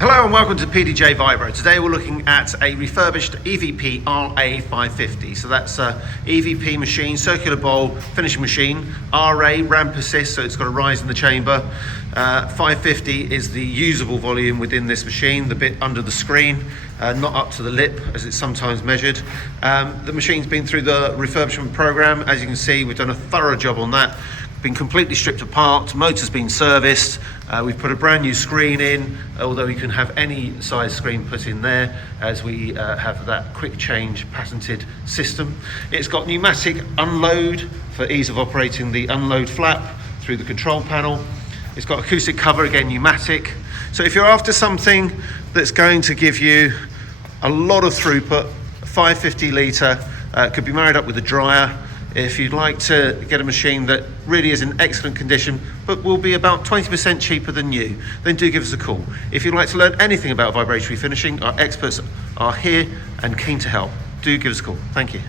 Hello and welcome to PDJ Vibro. Today we're looking at a refurbished EVP-RA 550. So that's a EVP machine, circular bowl finishing machine, RA, ramp assist, so it's got a rise in the chamber. 550 is the usable volume within this machine, the bit under the screen, not up to the lip as it's sometimes measured. The machine's been through the refurbishment program. As you can see, we've done a thorough job on that. Been completely stripped apart, motor's been serviced, we've put a brand new screen in, although you can have any size screen put in there as we have that quick change patented system. It's got pneumatic unload for ease of operating the unload flap through the control panel. It's got acoustic cover, again pneumatic. So if you're after something that's going to give you a lot of throughput, 550 litre, could be married up with a dryer. If you'd like to get a machine that really is in excellent condition but will be about 20% cheaper than new, then do give us a call. If you'd like to learn anything about vibratory finishing, our experts are here and keen to help. Do give us a call. Thank you.